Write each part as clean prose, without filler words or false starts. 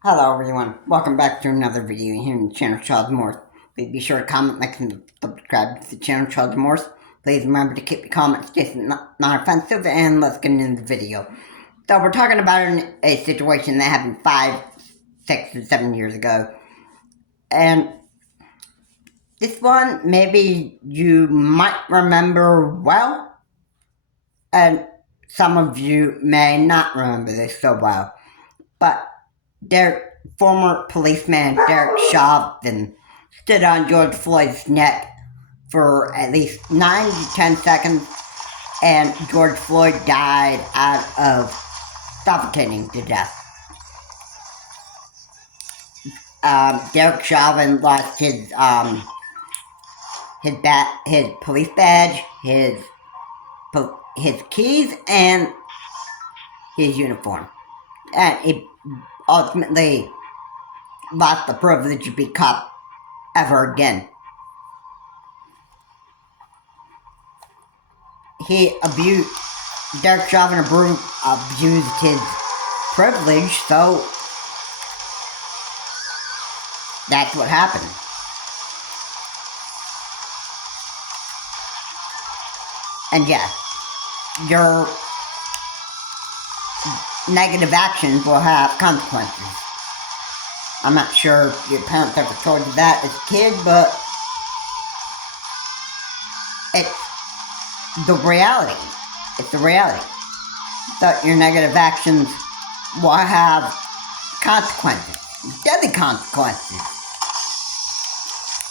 Hello everyone, welcome back to another video here on the channel Charles Morse. Please be sure to comment, like, and subscribe to the channel Charles Morse. Please remember to keep your comments just not offensive, and let's get into the video. So we're talking about a situation that happened 5, 6, or 7 years ago. And this one, maybe you might remember well, and some of you may not remember this so well. But former policeman Derek Chauvin stood on George Floyd's neck for at least 9 to 10 seconds, and George Floyd died out of suffocating to death. Derek Chauvin lost his police badge, his keys, and his uniform, and he ultimately lost the privilege to be a cop ever again. Derek Chauvin abused his privilege, so that's what happened. And yeah, your negative actions will have consequences. I'm not sure if your parents ever told you that as a kid, but it's the reality. It's the reality that your negative actions will have consequences, deadly consequences.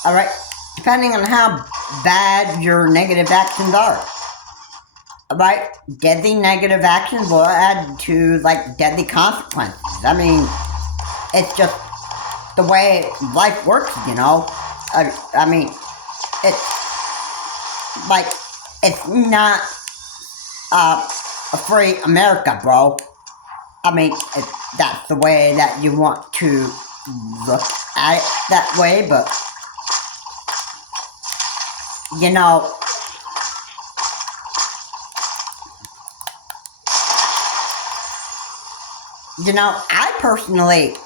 Alright, depending on how bad your negative actions are. Alright, deadly negative actions will add to, deadly consequences. I mean, it's just the way life works, you know? I mean, it's not a free America, bro. I mean, that's the way that you want to look at it that way, but, you know, I personally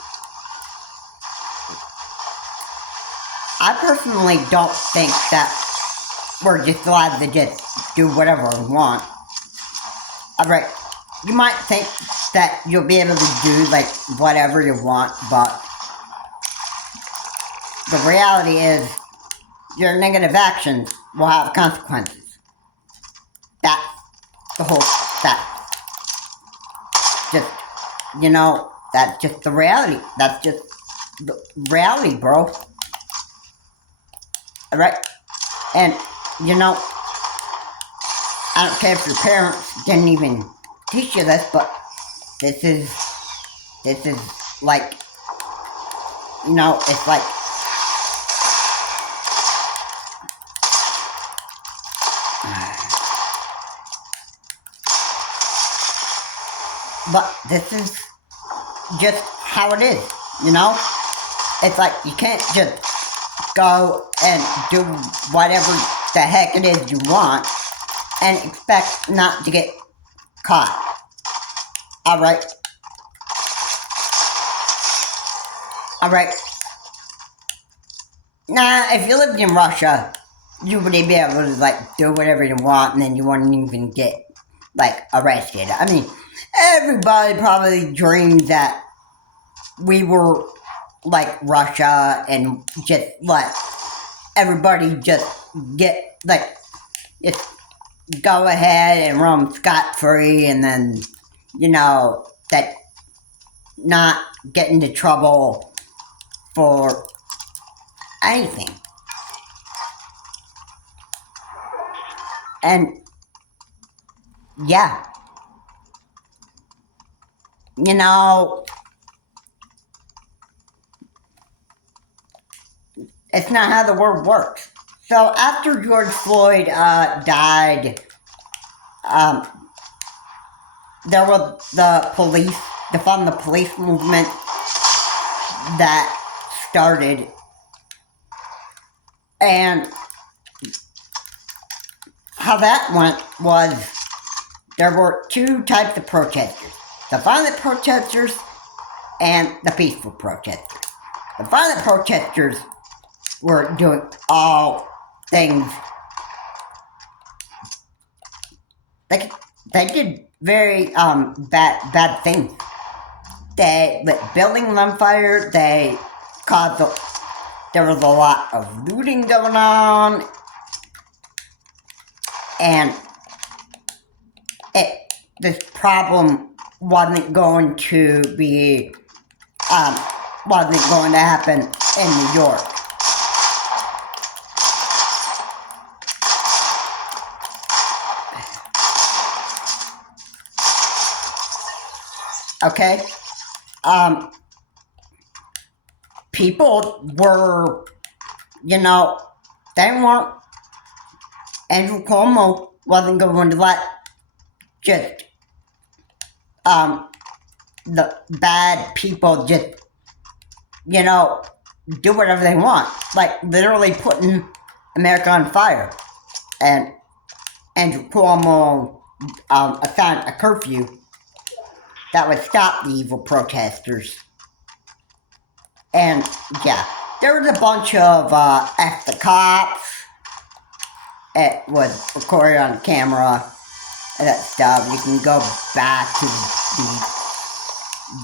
don't think that we're just allowed to just do whatever we want. Alright, you might think that you'll be able to do, whatever you want, but the reality is your negative actions will have consequences. That's the whole, that's just the reality. That's just the reality, bro. Alright? And, I don't care if your parents didn't even teach you this, but this is like, it's like, but this is just how it is, It's like, you can't just go and do whatever the heck it is you want and expect not to get caught. Alright? Alright? Nah, if you lived in Russia, you would be able to, do whatever you want, and then you wouldn't even get, arrested. I mean, everybody probably dreamed that we were like Russia and just let everybody just get, just go ahead and roam scot-free, and then, that not get into trouble for anything. And, yeah. It's not how the world works. So after George Floyd died, there was the defund the police movement that started, and how that went was there were two types of protesters: the violent protesters and the peaceful protesters. The violent protesters were doing all things. They did very bad things. They lit buildings on fire. They caused there was a lot of looting going on, and this problem wasn't going to be wasn't going to happen in New York. Okay? People were, they weren't, Andrew Cuomo wasn't going to let just, the bad people just, do whatever they want. Like, literally putting America on fire. And Andrew Cuomo assigned a curfew that would stop the evil protesters. And, yeah, there was a bunch of F the cops. It was recorded on camera and that stuff. You can go back to the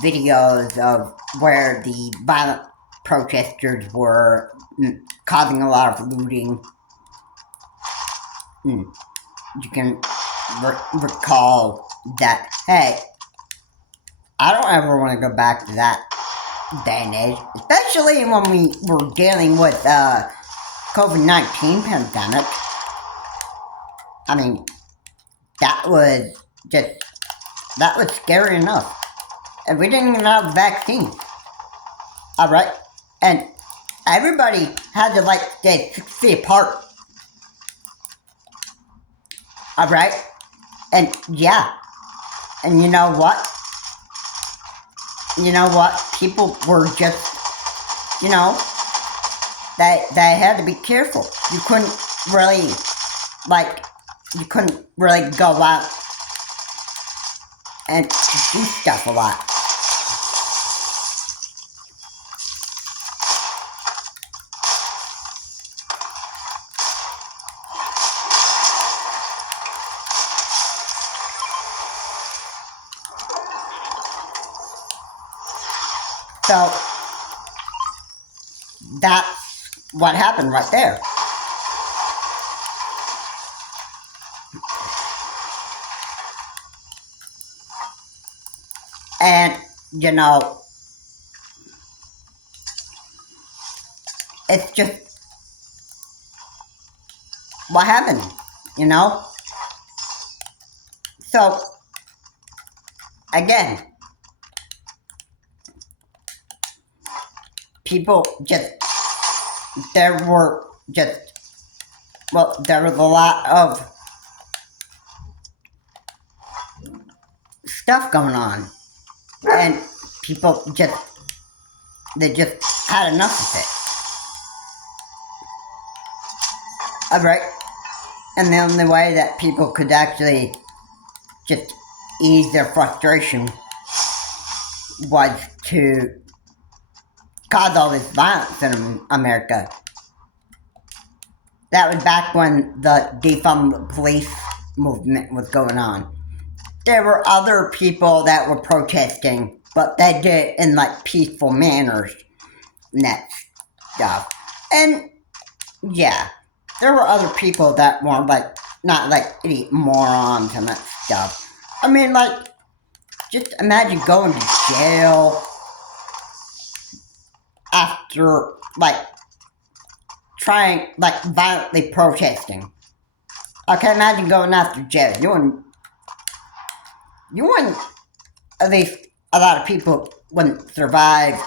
videos of where the violent protesters were causing a lot of looting. You can recall that, hey, I don't ever want to go back to that day and age, especially when we were dealing with COVID-19 pandemic. I mean, that was scary enough. And we didn't even have a vaccine. Alright? And everybody had to, stay 6 feet apart. Alright? And, yeah. And you know what? People were just, they had to be careful. You couldn't really, go out and do stuff a lot. So, that's what happened right there. And, it's just what happened, So, again, people there was a lot of stuff going on, and people they just had enough of it. Alright? And the only way that people could actually just ease their frustration was to cause all this violence in America. That was back when the defund the police movement was going on. There were other people that were protesting, but they did it in peaceful manners and that stuff. And yeah, there were other people that were not idiot morons and that stuff. I mean, just imagine going to jail after, trying, violently protesting. Okay, imagine going after jail. You wouldn't, at least a lot of people wouldn't survive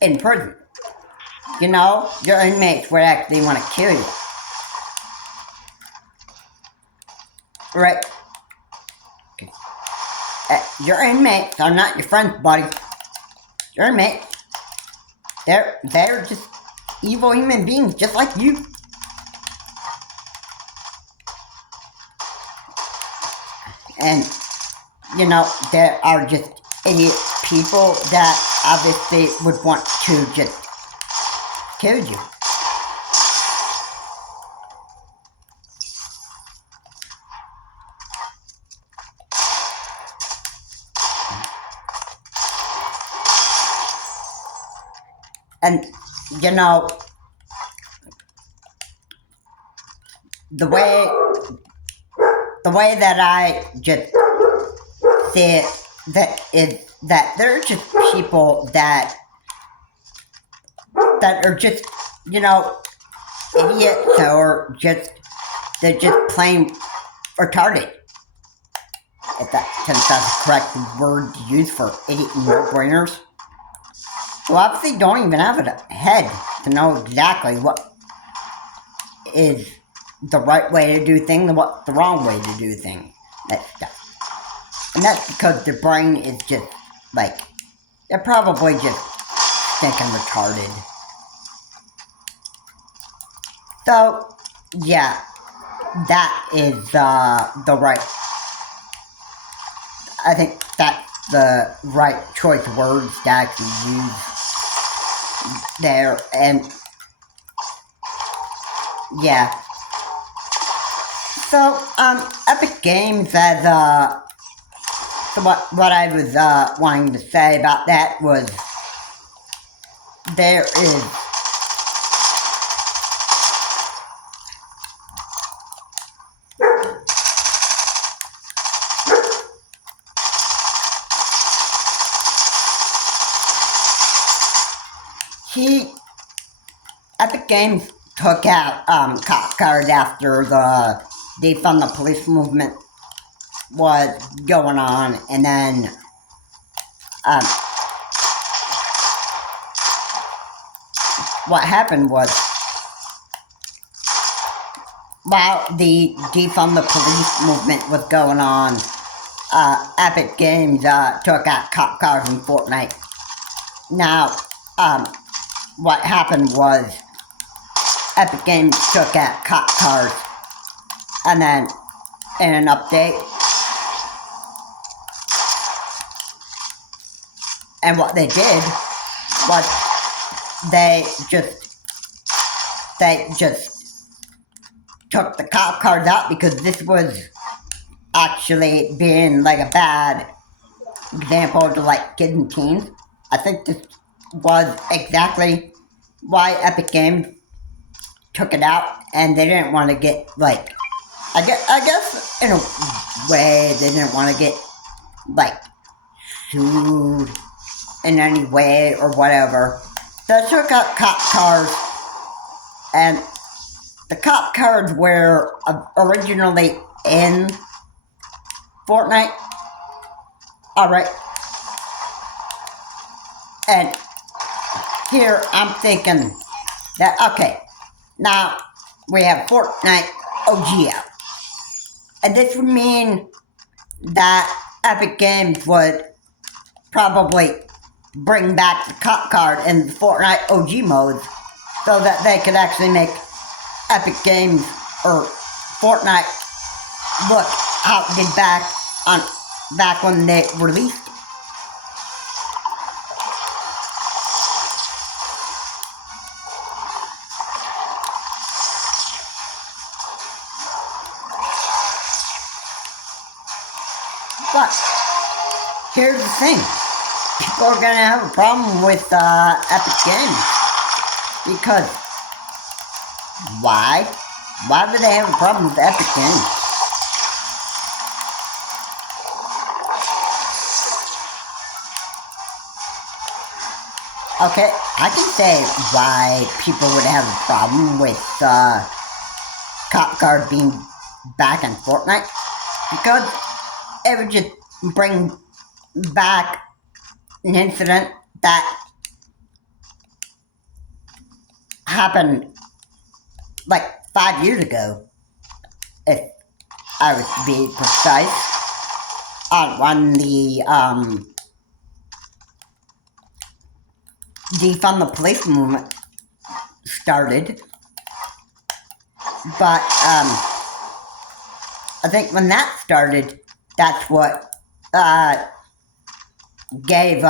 in prison. Your inmates would actually want to kill you. Right? Okay. Your inmates are not your friends, buddy. Your inmates, they're just evil human beings, just like you. And, there are just idiots people that obviously would want to just kill you. And, you know, the way that I just see it, that is that there are just people that are just, you know, idiots, or they're just plain retarded. If that's the correct word to use for idiot and no-brainers. Who obviously don't even have a head to know exactly what is the right way to do things and what's the wrong way to do things. That stuff. And that's because their brain is just, like, they're probably just stinking retarded. So, yeah, that is the right, I think that's the right choice of words to actually use there, and yeah. So, Epic Games as, so what I was, wanting to say about that was, there is, Epic Games took out, cop cars after the defund the police movement was going on, and then, what happened was, while the defund the police movement was going on, Epic Games, took out cop cars in Fortnite. Now, what happened was, Epic Games took out cop cars, and then, in an update, and what they did was, they just took the cop cars out, because this was actually being like a bad example to like kids and teens. I think this was exactly why Epic Games took it out, and they didn't want to get, like, I guess in a way they didn't want to get, like, sued in any way or whatever. They took out cop cars, and the cop cars were originally in Fortnite. Alright. And here I'm thinking that, okay, now we have Fortnite OG out. And this would mean that Epic Games would probably bring back the cop card in the Fortnite OG mode, so that they could actually make Epic Games or Fortnite look how it did back when they released it. But here's the thing. People are gonna have a problem with Epic Games. Because why? Why would they have a problem with Epic Games? Okay, I can say why people would have a problem with Cop Card being back in Fortnite. Because it would just bring back an incident that happened like 5 years ago, if I was to be precise, when the defund the police movement started. But I think when that started, that's what gave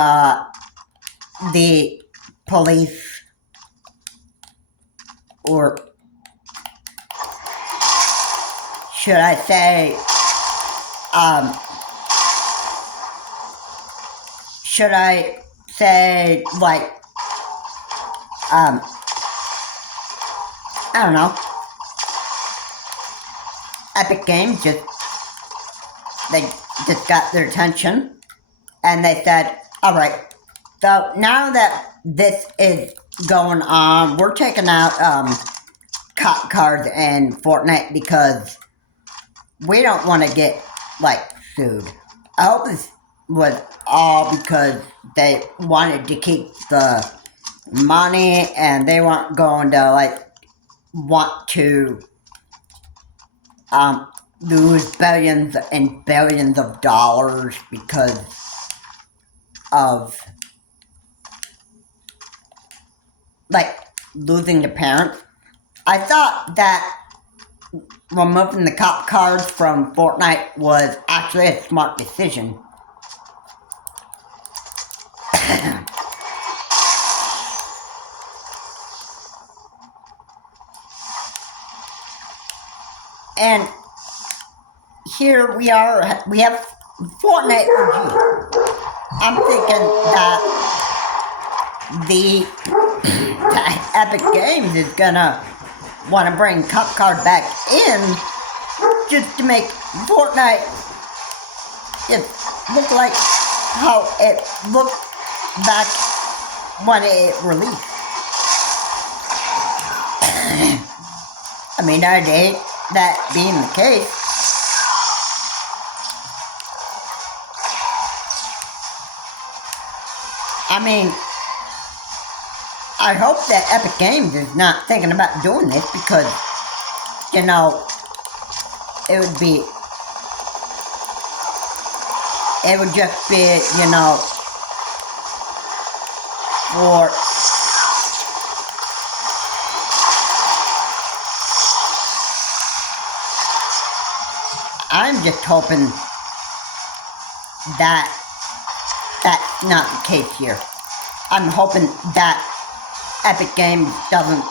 the police, or should I say, like, I don't know, Epic Games they just got their attention, and they said, alright, so now that this is going on, we're taking out, cop cars in Fortnite because we don't want to get, like, sued. I hope this was all because they wanted to keep the money and they weren't going to, like, want to lose billions and billions of dollars because of, like, losing the parents. I thought that removing the cop cars from Fortnite was actually a smart decision. And here we are, we have Fortnite OG. I'm thinking that the Epic Games is gonna want to bring cop car back in just to make Fortnite just look like how it looked back when it released. I mean, I'd hate that being the case. I mean, I hope that Epic Games is not thinking about doing this because, you know, it would just be, you know, for I'm just hoping that that's not the case here. I'm hoping that Epic Games doesn't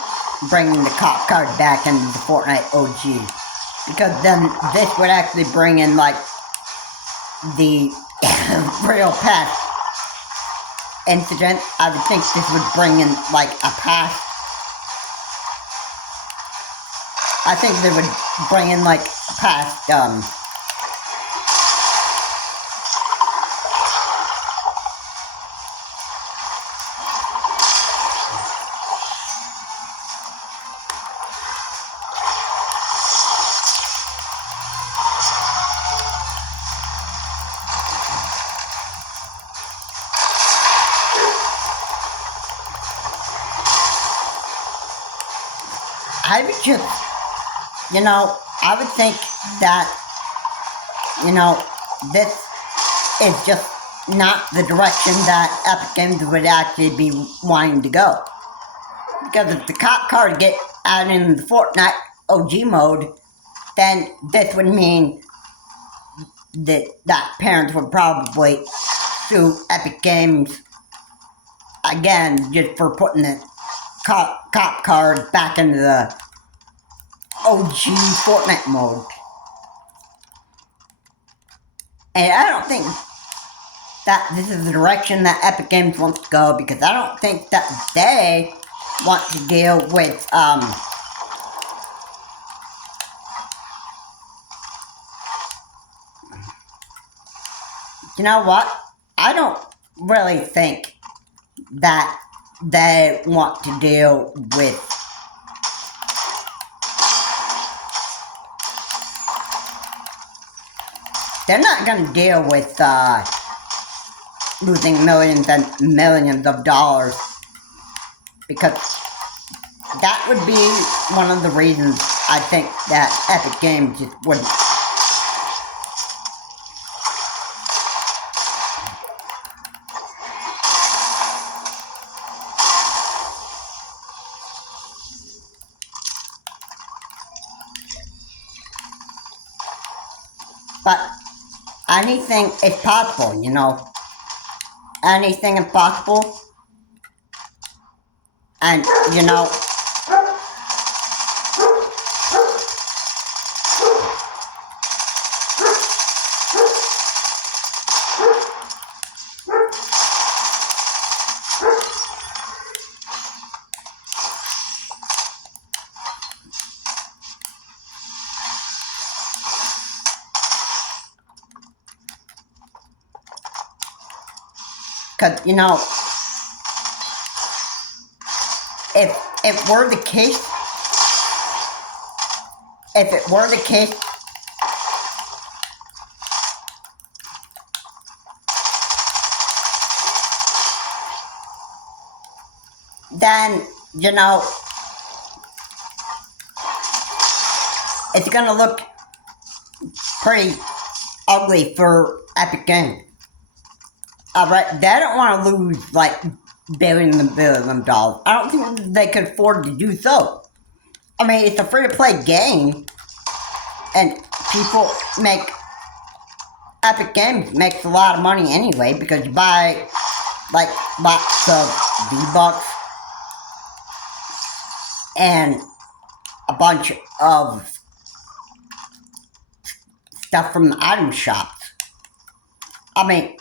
bring the cop card back into the Fortnite OG. Because then this would actually bring in, like, the real past incident. I would think this would bring in, like, a past. I think they would bring in, like, past, I would just, you know, I would think that, you know, this is just not the direction that Epic Games would actually be wanting to go. Because if the cop cars get added in the Fortnite OG mode, then this would mean that parents would probably sue Epic Games again just for putting the cop cars back into the OG Fortnite mode. And I don't think that this is the direction that Epic Games wants to go, because I don't think that they want to deal with, you know what? I don't really think that they want to deal with they're not going to deal with losing millions and millions of dollars, because that would be one of the reasons I think that Epic Games just wouldn't. But anything is possible, you know. anything is possible. And, you know, because, you know, if it were the case, then, you know, it's gonna look pretty ugly for Epic Games. Alright, they don't want to lose, like, billions and billions of dollars. I don't think they could afford to do so. I mean, it's a free-to-play game, and people make... Epic Games makes a lot of money anyway, because you buy, like, lots of V-Bucks, and a bunch of stuff from the item shops. I mean,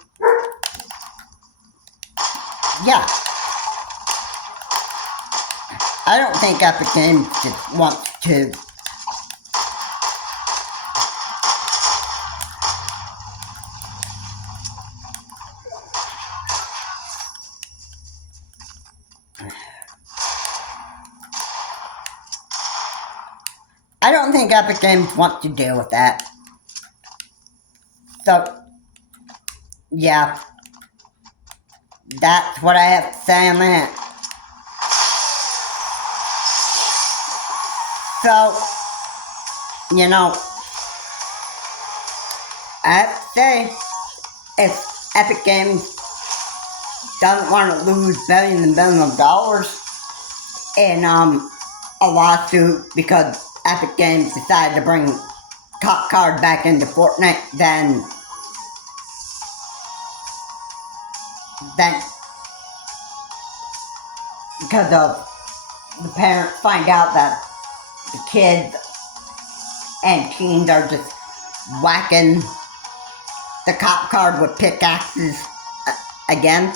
yeah. I don't think Epic Games just wants to Epic Games wants to deal with that. So, yeah. That's what I have to say on that. So, you know, I have to say, if Epic Games doesn't want to lose billions and billions of dollars in a lawsuit because Epic Games decided to bring Cop Card back into Fortnite, then because of the parents find out that the kids and teens are just whacking the Cop Card with pickaxes again,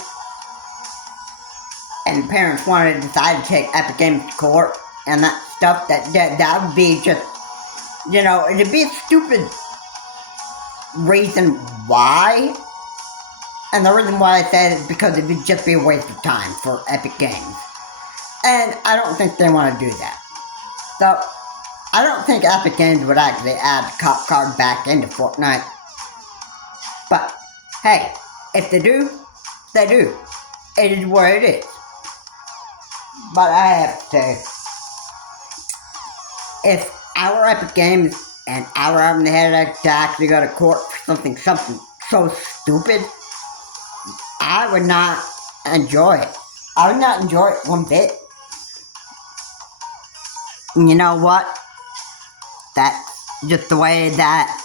and parents wanted to decide to take Epic Games to court and that stuff, that would be just, you know, it'd be a stupid reason why. And the reason why I said it is because it would just be a waste of time for Epic Games. And I don't think they want to do that. So, I don't think Epic Games would actually add Cop Card back into Fortnite. But, hey, if they do, they do. It is what it is. But I have to say, if our Epic Games and our having the head to actually go to court for something so stupid, I would not enjoy it. I would not enjoy it one bit. And you know what? That's just the way that...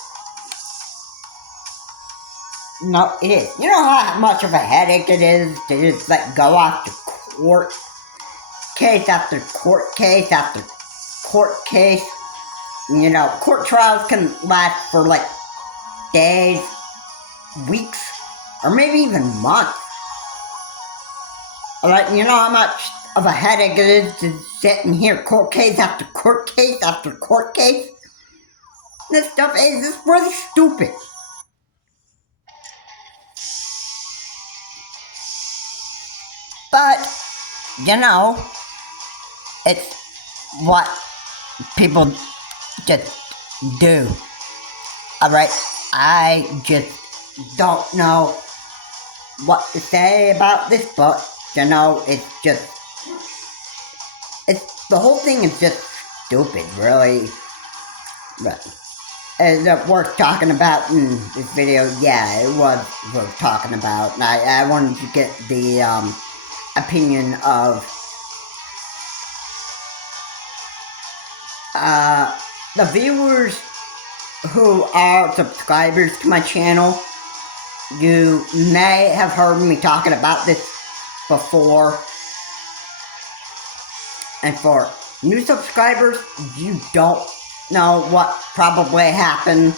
No, it is. You know how much of a headache it is to just, like, go off to court? Case after court case after court case. You know, court trials can last for, like, days, weeks, or maybe even months. Like, you know how much of a headache it is to sit and hear court case after court case after court case? This stuff is just really stupid. But, you know, it's what people just do. Alright, I just don't know what to say about this, but, you know, it's the whole thing is just stupid, really. But, is it worth talking about in this video? Yeah, it was worth talking about. And I wanted to get the opinion of the viewers who are subscribers to my channel. You may have heard me talking about this before. And for new subscribers, you don't know what probably happened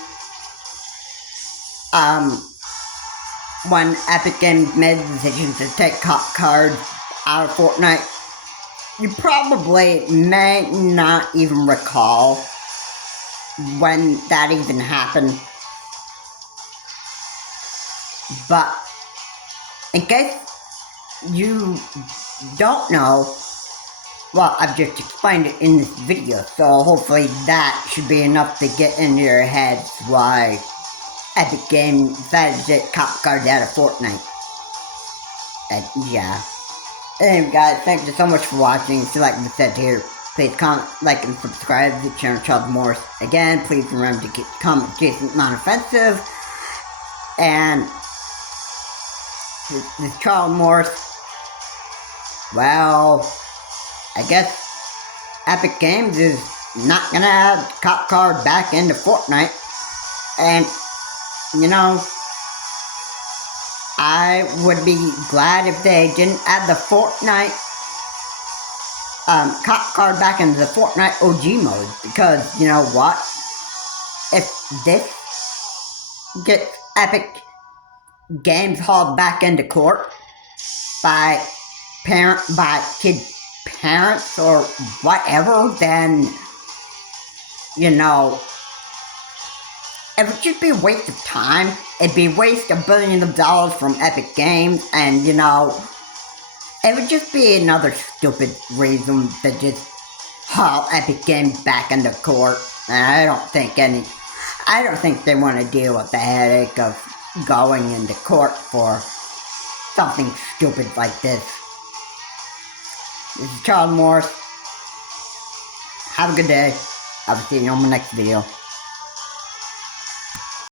when Epic Games made the decision to take cop cards out of Fortnite. You probably may not even recall when that even happened. But in case you don't know, well, I've just explained it in this video, so hopefully that should be enough to get into your heads why Epic Games decided to take cop cards out of Fortnite. And yeah. Anyway guys, thank you so much for watching. If you like what I said here, please comment, like, and subscribe to the channel Child Morse. Again, please remember to keep comments decent, non-offensive. And this Child Morse, well, I guess Epic Games is not gonna add cop card back into Fortnite. And, you know, I would be glad if they didn't add the Fortnite cop card back into the Fortnite OG mode, because you know what? If this gets Epic Games hauled back into court by kid parents or whatever, then you know, it would just be a waste of time. It'd be a waste of billions of dollars from Epic Games, and you know, it would just be another stupid reason to just haul Epic Games back into court. And I don't think they want to deal with the headache of going into court for something stupid like this. This is Child Morse. Have a good day. I will see you on my next video.